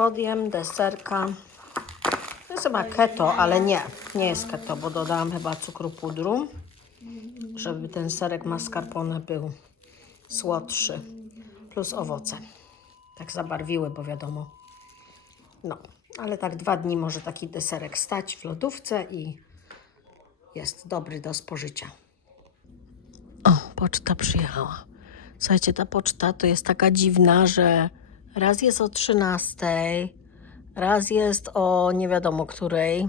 Podjem deserka. To jest chyba keto, ale nie, nie jest keto, bo dodałam chyba cukru pudru, żeby ten serek mascarpone był słodszy, plus owoce. Tak zabarwiły, bo wiadomo. No, ale tak dwa dni może taki deserek stać w lodówce i jest dobry do spożycia. O, poczta przyjechała. Słuchajcie, ta poczta to jest taka dziwna, że raz jest o 13, raz jest o nie wiadomo której.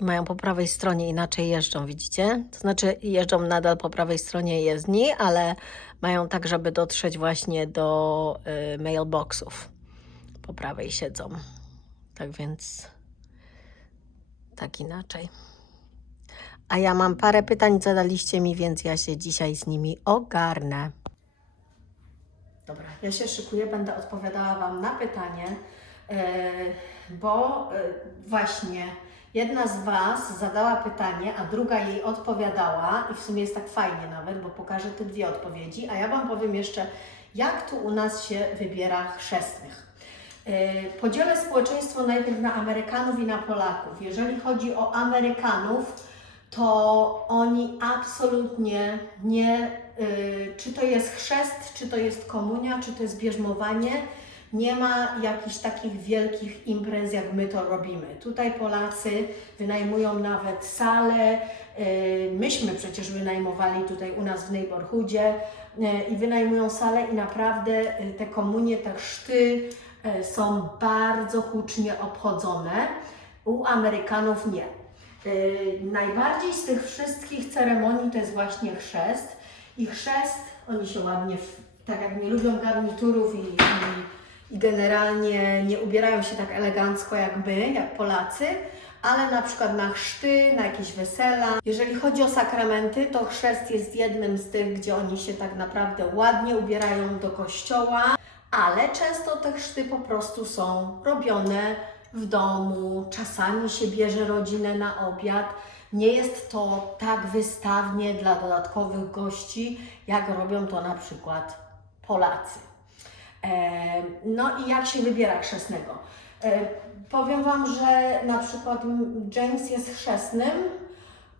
Mają po prawej stronie inaczej jeżdżą, widzicie? To znaczy jeżdżą nadal po prawej stronie jezdni, ale mają tak, żeby dotrzeć właśnie do y, mailboxów. Po prawej siedzą. Tak więc tak inaczej. A ja mam parę pytań, zadaliście mi, więc ja się dzisiaj z nimi ogarnę. Dobra, ja się szykuję, będę odpowiadała Wam na pytanie, e, bo e, właśnie jedna z Was zadała pytanie, a druga jej odpowiadała i w sumie jest tak fajnie nawet, bo pokażę te dwie odpowiedzi, a ja Wam powiem jeszcze, jak tu u nas się wybiera chrzestnych. E, Podzielę społeczeństwo najpierw na Amerykanów i na Polaków. Jeżeli chodzi o Amerykanów, to oni absolutnie nie, y, czy to jest chrzest, czy to jest komunia, czy to jest bierzmowanie, nie ma jakichś takich wielkich imprez, jak my to robimy. Tutaj Polacy wynajmują nawet salę, y, myśmy przecież wynajmowali tutaj u nas w neighborhoodzie y, i wynajmują salę i naprawdę y, te komunie, te chrzty są bardzo hucznie obchodzone. U Amerykanów nie. Yy, najbardziej z tych wszystkich ceremonii to jest właśnie chrzest. I chrzest, oni się ładnie, tak jak nie lubią garniturów i, i, i generalnie nie ubierają się tak elegancko jak my, jak Polacy, ale na przykład na chrzty, na jakieś wesela. Jeżeli chodzi o sakramenty, to chrzest jest jednym z tych, gdzie oni się tak naprawdę ładnie ubierają do kościoła, ale często te chrzty po prostu są robione w domu, czasami się bierze rodzinę na obiad. Nie jest to tak wystawnie dla dodatkowych gości, jak robią to na przykład Polacy. E, No i jak się wybiera chrzestnego? E, Powiem Wam, że na przykład James jest chrzestnym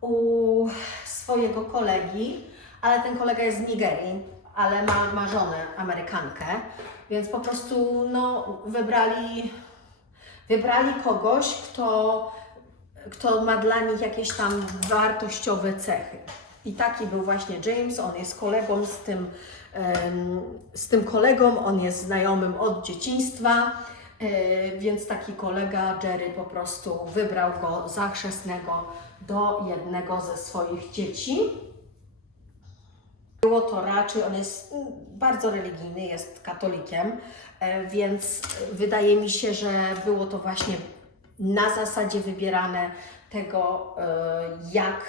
u swojego kolegi, ale ten kolega jest z Nigerii, ale ma, ma żonę Amerykankę, więc po prostu no, wybrali wybrali kogoś, kto, kto ma dla nich jakieś tam wartościowe cechy. I taki był właśnie James, on jest kolegą z tym, z tym kolegą, on jest znajomym od dzieciństwa, e, więc taki kolega Jerry po prostu wybrał go za chrzestnego do jednego ze swoich dzieci. Było to raczej, on jest bardzo religijny, jest katolikiem, e, więc wydaje mi się, że było to właśnie na zasadzie wybierane tego, e, jak,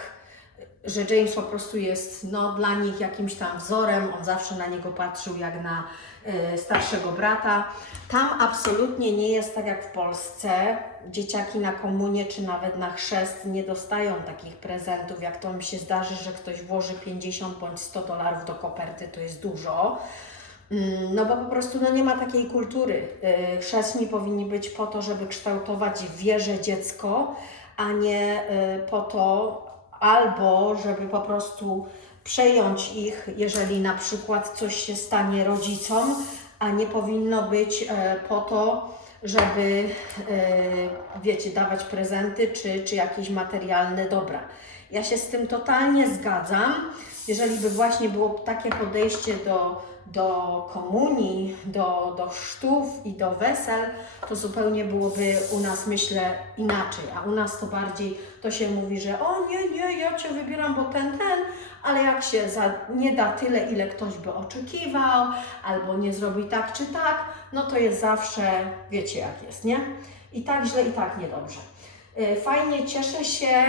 że James po prostu jest no, dla nich jakimś tam wzorem, on zawsze na niego patrzył jak na e, starszego brata. Tam absolutnie nie jest tak jak w Polsce. Dzieciaki na komunię czy nawet na chrzest nie dostają takich prezentów. Jak to mi się zdarzy, że ktoś włoży 50 bądź 100 dolarów do koperty, to jest dużo. Mm, No bo po prostu no nie ma takiej kultury. Yy, Chrzestni powinni być po to, żeby kształtować wierze dziecko, a nie yy, po to, albo żeby po prostu przejąć ich, jeżeli na przykład coś się stanie rodzicom, a nie powinno być e, po to, żeby, e, wiecie, dawać prezenty czy, czy jakieś materialne dobra. Ja się z tym totalnie zgadzam. Jeżeli by właśnie było takie podejście do, do komunii, do, do chrztów i do wesel, to zupełnie byłoby u nas, myślę, inaczej. A u nas to bardziej to się mówi, że o nie, nie, ja Cię wybieram, bo ten, ten, ale jak się za, nie da tyle, ile ktoś by oczekiwał, albo nie zrobi tak czy tak, no to jest zawsze, wiecie jak jest, nie? I tak źle, i tak niedobrze. Y, Fajnie, cieszę się.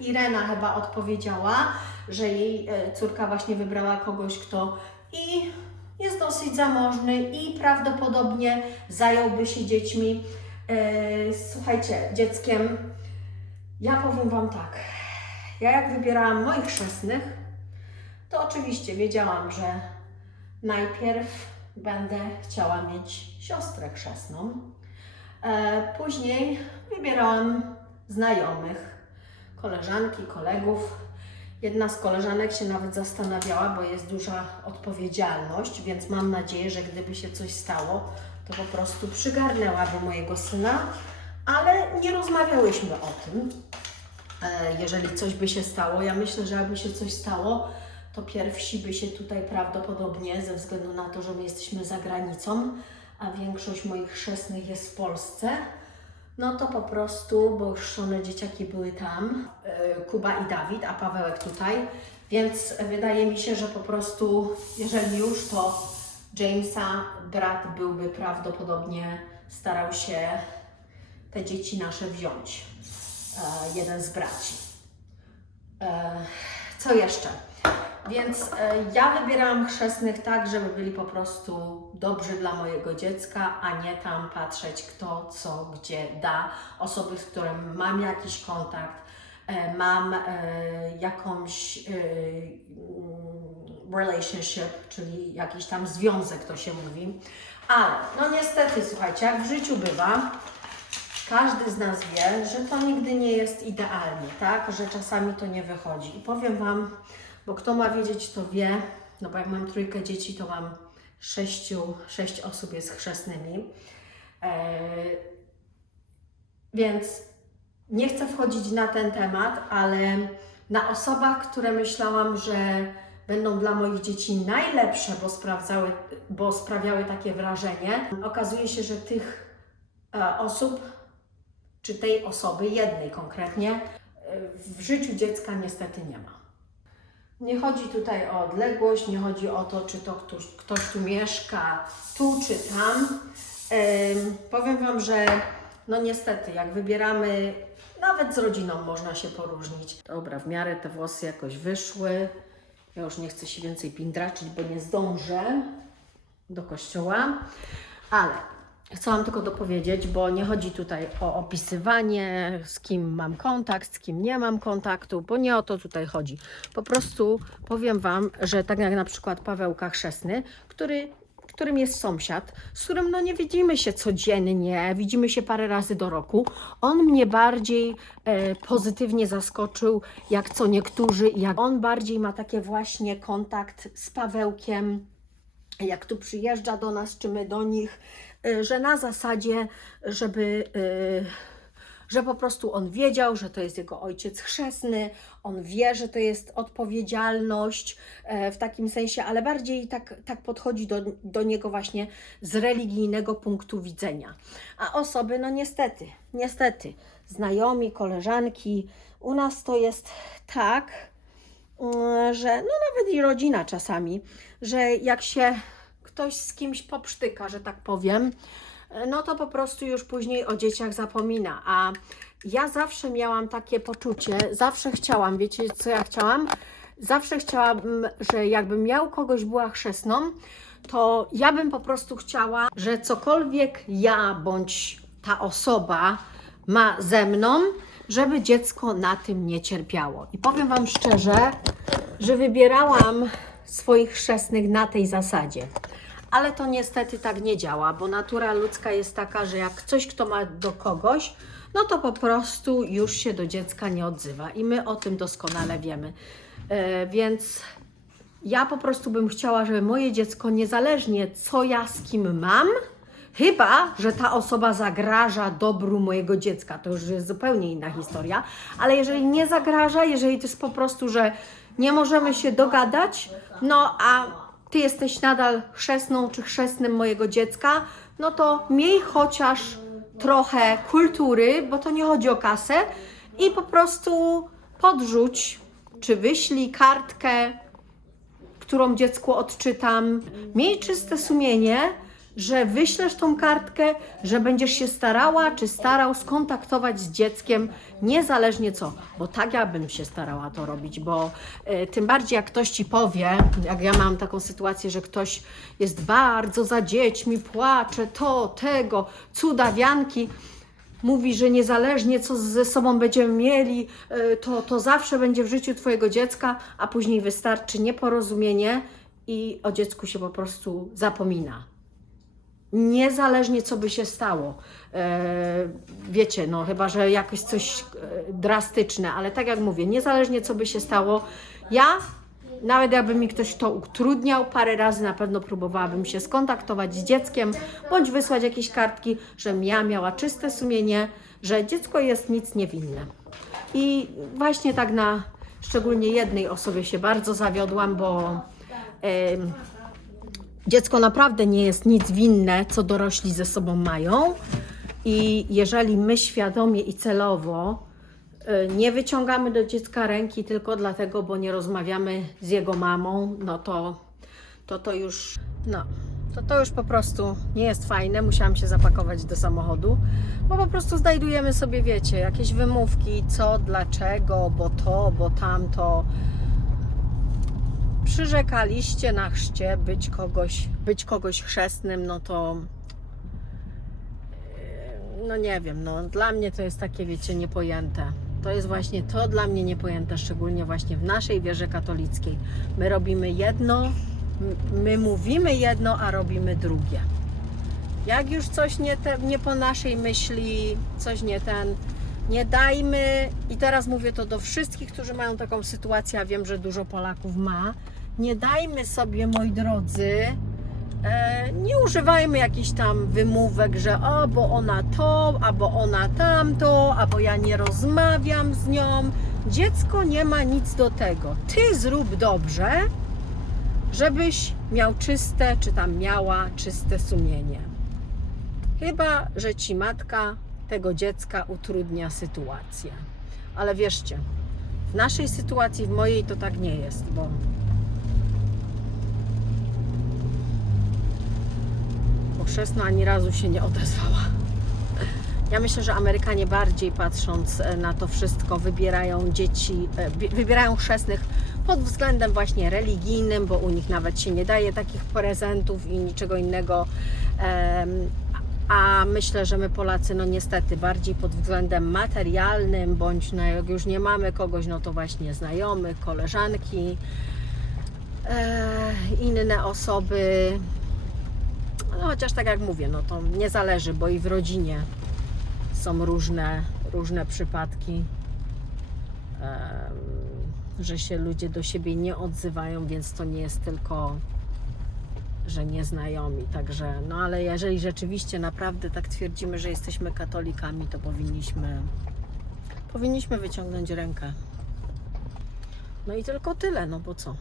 Irena chyba odpowiedziała, że jej e, córka właśnie wybrała kogoś, kto i jest dosyć zamożny i prawdopodobnie zająłby się dziećmi. E, Słuchajcie, dzieckiem, ja powiem Wam tak. Ja jak wybierałam moich chrzestnych, to oczywiście wiedziałam, że najpierw będę chciała mieć siostrę chrzestną. E, później wybierałam znajomych, koleżanki, kolegów. Jedna z koleżanek się nawet zastanawiała, bo jest duża odpowiedzialność, więc mam nadzieję, że gdyby się coś stało, to po prostu przygarnęłaby mojego syna, ale nie rozmawiałyśmy o tym. E, jeżeli coś by się stało, ja myślę, że jakby się coś stało, to pierwsi by się tutaj prawdopodobnie, ze względu na to, że my jesteśmy za granicą, a większość moich chrzestnych jest w Polsce, no to po prostu, bo chrzczone dzieciaki były tam, e, Kuba i Dawid, a Pawełek tutaj, więc wydaje mi się, że po prostu, jeżeli już, to Jamesa brat byłby prawdopodobnie starał się te dzieci nasze wziąć. E, jeden z braci. E, co jeszcze? Więc e, ja wybierałam chrzestnych tak, żeby byli po prostu dobrzy dla mojego dziecka, a nie tam patrzeć kto, co, gdzie da. Osoby, z którymi mam jakiś kontakt, e, mam e, jakąś relationship, czyli jakiś tam związek, to się mówi. Ale no niestety, słuchajcie, jak w życiu bywa, każdy z nas wie, że to nigdy nie jest idealnie, tak? Że czasami to nie wychodzi. I powiem Wam, bo kto ma wiedzieć, to wie, no bo jak mam trójkę dzieci, to mam sześciu, sześć osób jest chrzestnymi. Eee, więc nie chcę wchodzić na ten temat, ale na osobach, które myślałam, że będą dla moich dzieci najlepsze, bo, sprawdzały, bo sprawiały takie wrażenie, okazuje się, że tych e, osób czy tej osoby, jednej konkretnie, e, w życiu dziecka niestety nie ma. Nie chodzi tutaj o odległość, nie chodzi o to, czy to ktoś, ktoś tu mieszka, tu czy tam. Ym, powiem Wam, że no niestety, jak wybieramy, nawet z rodziną można się poróżnić. Dobra, w miarę te włosy jakoś wyszły. Ja już nie chcę się więcej pindraczyć, bo nie zdążę do kościoła. Ale chcę Wam tylko dopowiedzieć, bo nie chodzi tutaj o opisywanie, z kim mam kontakt, z kim nie mam kontaktu, bo nie o to tutaj chodzi. Po prostu powiem Wam, że tak jak na przykład Pawełka Chrzestny, który którym jest sąsiad, z którym no nie widzimy się codziennie, widzimy się parę razy do roku. On mnie bardziej e, pozytywnie zaskoczył, jak co niektórzy, jak on bardziej ma takie właśnie kontakt z Pawełkiem, jak tu przyjeżdża do nas, czy my do nich, y, że na zasadzie, żeby, y, że po prostu on wiedział, że to jest jego ojciec chrzestny, on wie, że to jest odpowiedzialność e, w takim sensie, ale bardziej tak, tak podchodzi do, do niego właśnie z religijnego punktu widzenia. A osoby, no niestety, niestety, znajomi, koleżanki, u nas to jest tak, Mm, że no nawet i rodzina czasami, że jak się ktoś z kimś popsztyka, że tak powiem, no to po prostu już później o dzieciach zapomina. A ja zawsze miałam takie poczucie, zawsze chciałam, wiecie co ja chciałam? Zawsze chciałam, że jakbym miał kogoś była chrzestną, to ja bym po prostu chciała, że cokolwiek ja bądź ta osoba ma ze mną, żeby dziecko na tym nie cierpiało. I powiem Wam szczerze, że wybierałam swoich chrzestnych na tej zasadzie. Ale to niestety tak nie działa, bo natura ludzka jest taka, że jak coś, kto ma do kogoś, no to po prostu już się do dziecka nie odzywa. I my o tym doskonale wiemy. E, więc ja po prostu bym chciała, żeby moje dziecko, niezależnie co ja z kim mam, Chyba, że ta osoba zagraża dobru mojego dziecka, to już jest zupełnie inna historia, ale jeżeli nie zagraża, jeżeli to jest po prostu, że nie możemy się dogadać, no a ty jesteś nadal chrzestną czy chrzestnym mojego dziecka, no to miej chociaż trochę kultury, bo to nie chodzi o kasę, i po prostu podrzuć, czy wyślij kartkę, którą dziecku odczytam. Miej czyste sumienie, że wyślesz tą kartkę, że będziesz się starała czy starał skontaktować z dzieckiem, niezależnie co, bo tak ja bym się starała to robić, bo e, tym bardziej jak ktoś ci powie, jak ja mam taką sytuację, że ktoś jest bardzo za dziećmi, płacze, to, tego, cudawianki, mówi, że niezależnie co ze sobą będziemy mieli, e, to, to zawsze będzie w życiu Twojego dziecka, a później wystarczy nieporozumienie i o dziecku się po prostu zapomina. Niezależnie co by się stało. E, wiecie, no chyba, że jakieś coś e, drastyczne, ale tak jak mówię, niezależnie co by się stało, ja nawet jakby mi ktoś to utrudniał, parę razy na pewno próbowałabym się skontaktować z dzieckiem, bądź wysłać jakieś kartki, żebym ja miała czyste sumienie, że dziecko jest nic niewinne. I właśnie tak na szczególnie jednej osobie się bardzo zawiodłam, bo em, dziecko naprawdę nie jest nic winne, co dorośli ze sobą mają. I jeżeli my świadomie i celowo y, nie wyciągamy do dziecka ręki tylko dlatego, bo nie rozmawiamy z jego mamą, no to to, to już no, to to już po prostu nie jest fajne. Musiałam się zapakować do samochodu, bo po prostu znajdujemy sobie, wiecie, jakieś wymówki, co, dlaczego, bo to, bo tamto przyrzekaliście na chrzcie być kogoś, być kogoś chrzestnym, no to yy, no nie wiem, no dla mnie to jest takie, wiecie, niepojęte. To jest właśnie to dla mnie niepojęte, szczególnie właśnie w naszej wierze katolickiej. My robimy jedno, my mówimy jedno, a robimy drugie. Jak już coś nie, te, nie po naszej myśli, coś nie ten, nie dajmy, i teraz mówię to do wszystkich, którzy mają taką sytuację, a wiem, że dużo Polaków ma, nie dajmy sobie, moi drodzy, e, nie używajmy jakichś tam wymówek, że o, bo ona to, albo ona tamto, albo ja nie rozmawiam z nią. Dziecko nie ma nic do tego. Ty zrób dobrze, żebyś miał czyste, czy tam miała czyste sumienie. Chyba, że ci matka tego dziecka utrudnia sytuację. Ale wierzcie, w naszej sytuacji, w mojej to tak nie jest, bo chrzestna ani razu się nie odezwała. Ja myślę, że Amerykanie bardziej patrząc e, na to wszystko wybierają dzieci, e, wybierają chrzestnych pod względem właśnie religijnym, bo u nich nawet się nie daje takich prezentów i niczego innego. A myślę, że my Polacy, no niestety, bardziej pod względem materialnym, bądź no jak już nie mamy kogoś, no to właśnie znajomych, koleżanki, e, inne osoby. No chociaż tak jak mówię, no to nie zależy, bo i w rodzinie są różne, różne przypadki, że się ludzie do siebie nie odzywają, więc to nie jest tylko, że nieznajomi. Także, no ale jeżeli rzeczywiście naprawdę tak twierdzimy, że jesteśmy katolikami, to powinniśmy, powinniśmy wyciągnąć rękę. No i tylko tyle, no bo co?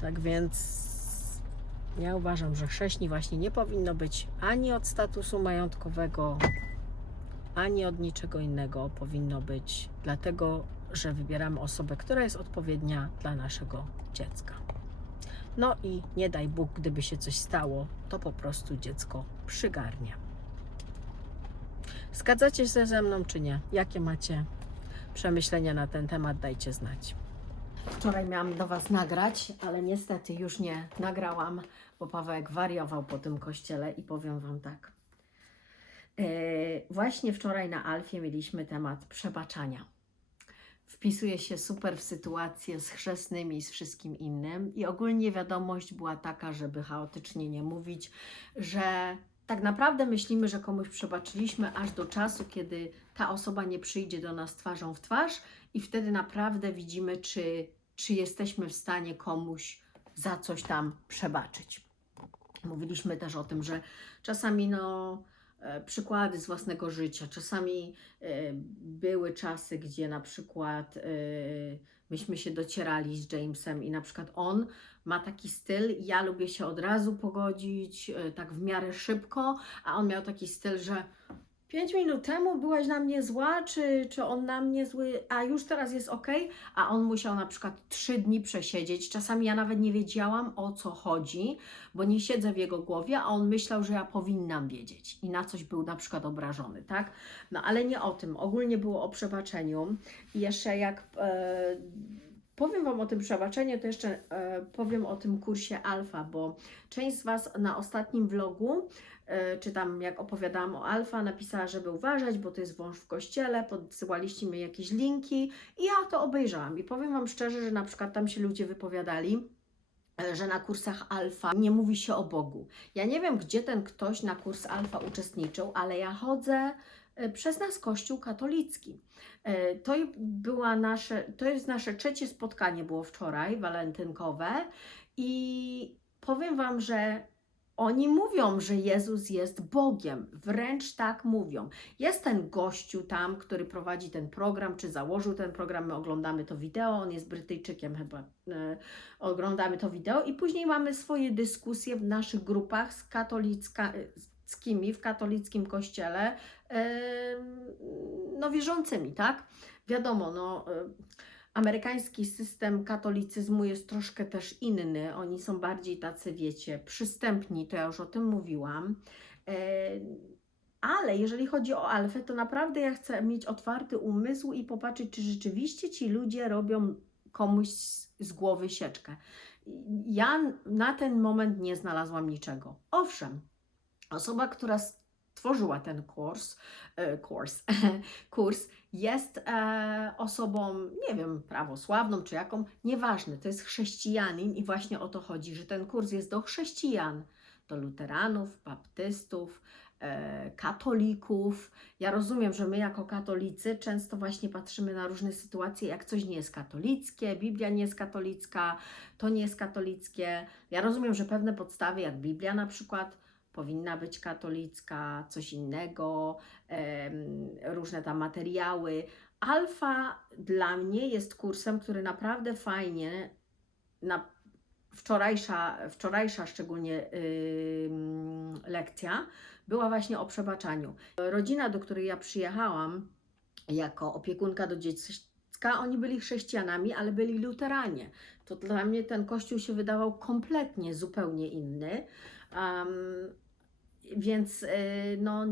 Tak więc ja uważam, że chrześni właśnie nie powinno być ani od statusu majątkowego, ani od niczego innego. Powinno być dlatego, że wybieramy osobę, która jest odpowiednia dla naszego dziecka. No i nie daj Bóg, gdyby się coś stało, to po prostu dziecko przygarnie. Zgadzacie się ze mną czy nie? Jakie macie przemyślenia na ten temat? Dajcie znać. Wczoraj miałam do Was nagrać, ale niestety już nie nagrałam, bo Pawełek wariował po tym kościele i powiem Wam tak. E, właśnie wczoraj na Alfie mieliśmy temat przebaczania. Wpisuje się super w sytuację z chrzestnymi i z wszystkim innym. I ogólnie wiadomość była taka, żeby chaotycznie nie mówić, że tak naprawdę myślimy, że komuś przebaczyliśmy aż do czasu, kiedy ta osoba nie przyjdzie do nas twarzą w twarz i wtedy naprawdę widzimy, czy, czy jesteśmy w stanie komuś za coś tam przebaczyć. Mówiliśmy też o tym, że czasami no, e, przykłady z własnego życia, czasami e, były czasy, gdzie na przykład e, myśmy się docierali z Jamesem i na przykład on ma taki styl, ja lubię się od razu pogodzić, e, tak w miarę szybko, a on miał taki styl, że pięć minut temu byłaś na mnie zła, czy, czy on na mnie zły, a już teraz jest ok, a on musiał na przykład trzy dni przesiedzieć. Czasami ja nawet nie wiedziałam o co chodzi, bo nie siedzę w jego głowie, a on myślał, że ja powinnam wiedzieć i na coś był na przykład obrażony, tak? No ale nie o tym. Ogólnie było o przebaczeniu i jeszcze jak. E, Powiem Wam o tym przebaczeniu, to jeszcze e, powiem o tym kursie Alfa, bo część z Was na ostatnim vlogu e, czy tam jak opowiadałam o alfa, napisała, żeby uważać, bo to jest wąż w kościele, podsyłaliście mi jakieś linki i ja to obejrzałam. I powiem Wam szczerze, że na przykład tam się ludzie wypowiadali, e, że na kursach alfa nie mówi się o Bogu. Ja nie wiem, gdzie ten ktoś na kurs alfa uczestniczył, ale ja chodzę przez nas Kościół katolicki. E, To, była nasze, to jest nasze trzecie spotkanie, było wczoraj, walentynkowe. I powiem Wam, że oni mówią, że Jezus jest Bogiem, wręcz tak mówią. Jest ten gościu tam, który prowadzi ten program, czy założył ten program, my oglądamy to wideo, on jest Brytyjczykiem chyba, e, oglądamy to wideo. I później mamy swoje dyskusje w naszych grupach z katolickimi, w katolickim kościele, e, no wierzącymi, tak? Wiadomo, no... Amerykański system katolicyzmu jest troszkę też inny. Oni są bardziej tacy, wiecie, przystępni, to ja już o tym mówiłam. Ale jeżeli chodzi o alfę, to naprawdę ja chcę mieć otwarty umysł i popatrzeć, czy rzeczywiście ci ludzie robią komuś z głowy sieczkę. Ja na ten moment nie znalazłam niczego. Owszem, osoba, która stworzyła ten kurs, e, kurs, kurs jest e, osobą, nie wiem, prawosławną czy jaką, nieważne, to jest chrześcijanin i właśnie o to chodzi, że ten kurs jest do chrześcijan, do luteranów, baptystów, e, katolików. Ja rozumiem, że my jako katolicy często właśnie patrzymy na różne sytuacje, jak coś nie jest katolickie, Biblia nie jest katolicka, to nie jest katolickie. Ja rozumiem, że pewne podstawy, jak Biblia na przykład, powinna być katolicka, coś innego, różne tam materiały. Alfa dla mnie jest kursem, który naprawdę fajnie, na wczorajsza, wczorajsza szczególnie lekcja była właśnie o przebaczaniu. Rodzina, do której ja przyjechałam jako opiekunka do dziecka, oni byli chrześcijanami, ale byli luteranie. To dla mnie ten kościół się wydawał kompletnie zupełnie inny. Am, więc y, no,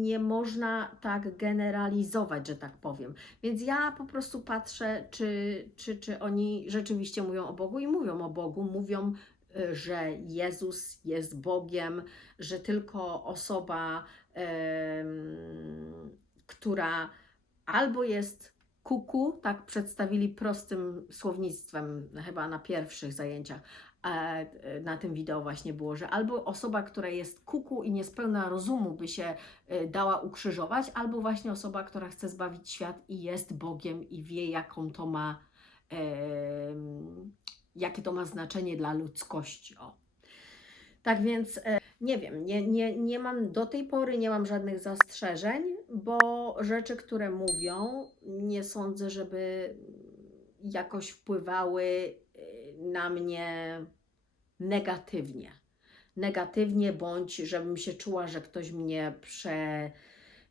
nie można tak generalizować, że tak powiem. Więc ja po prostu patrzę, czy, czy, czy oni rzeczywiście mówią o Bogu i mówią o Bogu, mówią, y, że Jezus jest Bogiem, że tylko osoba, em, która albo jest kuku, tak przedstawili prostym słownictwem, chyba na pierwszych zajęciach, na tym wideo właśnie było, że albo osoba, która jest kuku i niespełna rozumu by się e, dała ukrzyżować, albo właśnie osoba, która chce zbawić świat i jest Bogiem i wie, jaką to ma, jakie to ma znaczenie dla ludzkości. O. Tak więc e, nie wiem, nie, nie, nie mam do tej pory nie mam żadnych zastrzeżeń, bo rzeczy, które mówią, nie sądzę, żeby jakoś wpływały y, na mnie negatywnie. Negatywnie, bądź żebym się czuła, że ktoś mnie prze,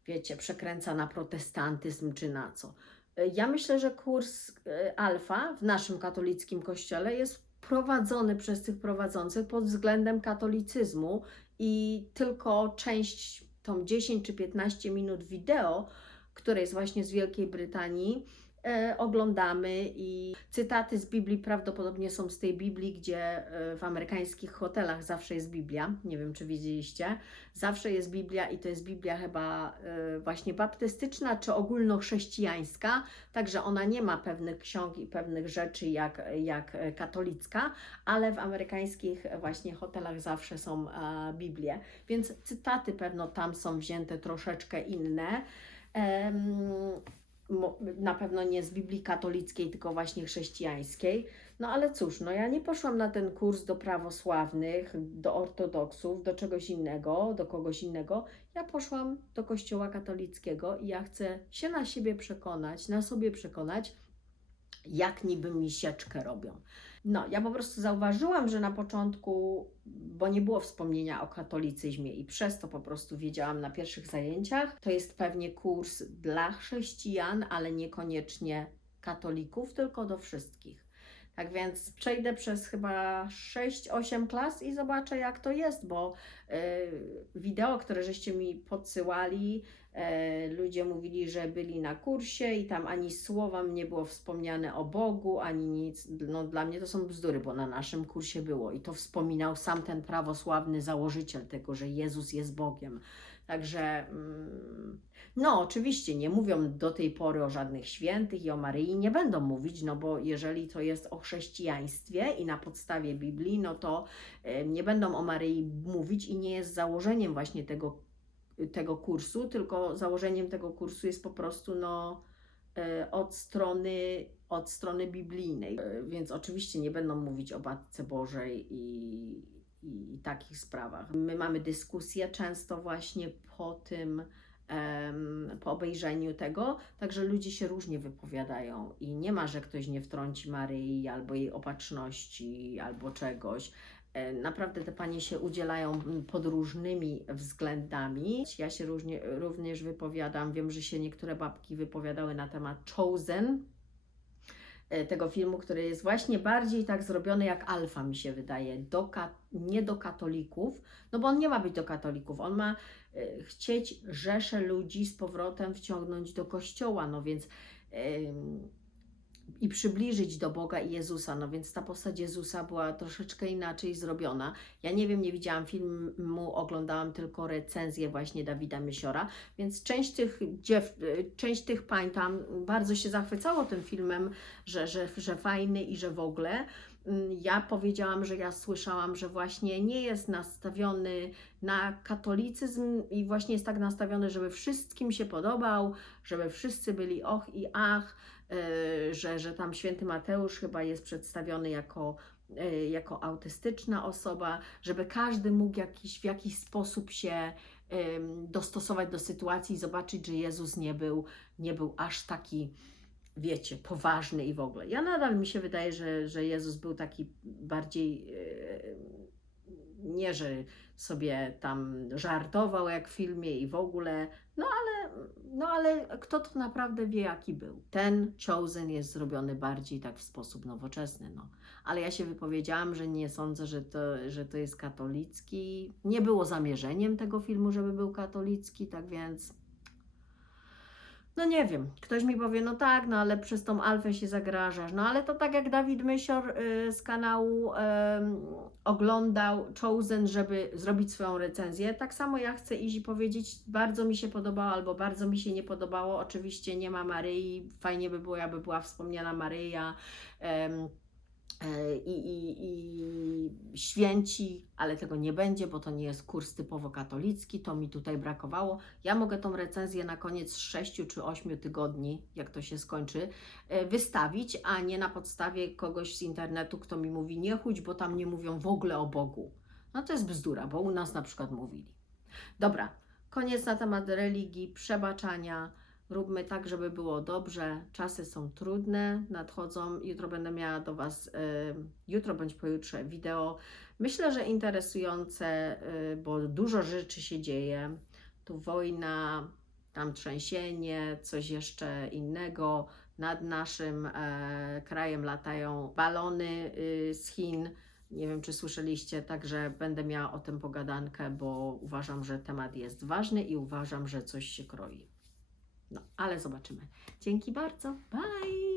wiecie, przekręca na protestantyzm czy na co. Y, Ja myślę, że kurs y, alfa w naszym katolickim kościele jest prowadzony przez tych prowadzących pod względem katolicyzmu i tylko część, tą 10 czy 15 minut wideo, które jest właśnie z Wielkiej Brytanii, oglądamy i cytaty z Biblii prawdopodobnie są z tej Biblii, gdzie e, w amerykańskich hotelach zawsze jest Biblia. Nie wiem, czy widzieliście. Zawsze jest Biblia i to jest Biblia chyba e, właśnie baptystyczna czy ogólnochrześcijańska, także ona nie ma pewnych ksiąg i pewnych rzeczy jak, jak e, katolicka, ale w amerykańskich właśnie hotelach zawsze są e, Biblie, więc cytaty pewno tam są wzięte troszeczkę inne. Na pewno nie z Biblii katolickiej, tylko właśnie chrześcijańskiej. No ale cóż, no ja nie poszłam na ten kurs do prawosławnych, do ortodoksów, do czegoś innego, do kogoś innego. Ja poszłam do kościoła katolickiego i ja chcę się na siebie przekonać, na sobie przekonać, jak niby mi sieczkę robią. No, ja po prostu zauważyłam, że na początku, bo nie było wspomnienia o katolicyzmie i przez to po prostu wiedziałam na pierwszych zajęciach, to jest pewnie kurs dla chrześcijan, ale niekoniecznie katolików, tylko do wszystkich. Tak więc przejdę przez chyba 6-8 klas i zobaczę, jak to jest, bo y, wideo, które żeście mi podsyłali, ludzie mówili, że byli na kursie i tam ani słowa nie było wspomniane o Bogu, ani nic. No, dla mnie to są bzdury, bo na naszym kursie było i to wspominał sam ten prawosławny założyciel tego, że Jezus jest Bogiem. Także, mm, no oczywiście nie mówią do tej pory o żadnych świętych i o Maryi, nie będą mówić, no bo jeżeli to jest o chrześcijaństwie i na podstawie Biblii, no to e, nie będą o Maryi mówić i nie jest założeniem właśnie tego, tego kursu, tylko założeniem tego kursu jest po prostu, no e, od strony, od strony biblijnej. E, Więc oczywiście nie będą mówić o Matce Bożej i, i takich sprawach. My mamy dyskusje często właśnie po tym, po obejrzeniu tego, także ludzie się różnie wypowiadają i nie ma, że ktoś nie wtrąci Maryi albo jej opatrzności albo czegoś. E, Naprawdę te panie się udzielają mm, pod różnymi względami. Ja się różnie, również wypowiadam. Wiem, że się niektóre babki wypowiadały na temat Chosen, e, tego filmu, który jest właśnie bardziej tak zrobiony jak Alfa, mi się wydaje, do, nie do katolików, no bo on nie ma być do katolików, on ma e, chcieć rzesze ludzi z powrotem wciągnąć do kościoła, no więc i przybliżyć do Boga i Jezusa, no więc ta postać Jezusa była troszeczkę inaczej zrobiona. Ja nie wiem, nie widziałam filmu, oglądałam tylko recenzję właśnie Dawida Mysiora, więc część tych, dziew, część tych pań tam bardzo się zachwycało tym filmem, że, że, że fajny i że w ogóle. Ja powiedziałam, że ja słyszałam, że właśnie nie jest nastawiony na katolicyzm i właśnie jest tak nastawiony, żeby wszystkim się podobał, żeby wszyscy byli och i ach, że, że tam święty Mateusz chyba jest przedstawiony jako, e, jako autystyczna osoba, żeby każdy mógł jakiś, w jakiś sposób się em, dostosować do sytuacji i zobaczyć, że Jezus nie był, nie był aż taki wiecie, poważny i w ogóle. Ja nadal mi się wydaje, że, że Jezus był taki bardziej, e, nie że sobie tam żartował jak w filmie i w ogóle, no ale, no ale kto to naprawdę wie, jaki był. Ten Chosen jest zrobiony bardziej tak w sposób nowoczesny, no. Ale ja się wypowiedziałam, że nie sądzę, że to, że to jest katolicki. Nie było zamierzeniem tego filmu, żeby był katolicki, tak więc no nie wiem, ktoś mi powie, no tak, no ale przez tą alfę się zagrażasz. No ale to tak jak Dawid Mysior y, z kanału oglądał Chosen, żeby zrobić swoją recenzję, tak samo ja chcę iść i powiedzieć, bardzo mi się podobało albo bardzo mi się nie podobało. Oczywiście nie ma Maryi, fajnie by było, aby była wspomniana Maryja. I, i, I święci, ale tego nie będzie, bo to nie jest kurs typowo katolicki, to mi tutaj brakowało. Ja mogę tą recenzję na koniec 6 czy 8 tygodni, jak to się skończy, e, wystawić, a nie na podstawie kogoś z internetu, kto mi mówi nie chudź, bo tam nie mówią w ogóle o Bogu. No to jest bzdura, bo u nas na przykład mówili. Dobra, koniec na temat religii, przebaczania. Róbmy tak, żeby było dobrze. Czasy są trudne, nadchodzą. Jutro będę miała do Was, y, jutro bądź pojutrze wideo. Myślę, że interesujące, y, bo dużo rzeczy się dzieje. Tu wojna, tam trzęsienie, coś jeszcze innego. Nad naszym e, krajem latają balony y, z Chin. Nie wiem, czy słyszeliście, także będę miała o tym pogadankę, bo uważam, że temat jest ważny i uważam, że coś się kroi. No, ale zobaczymy. Dzięki bardzo. Bye!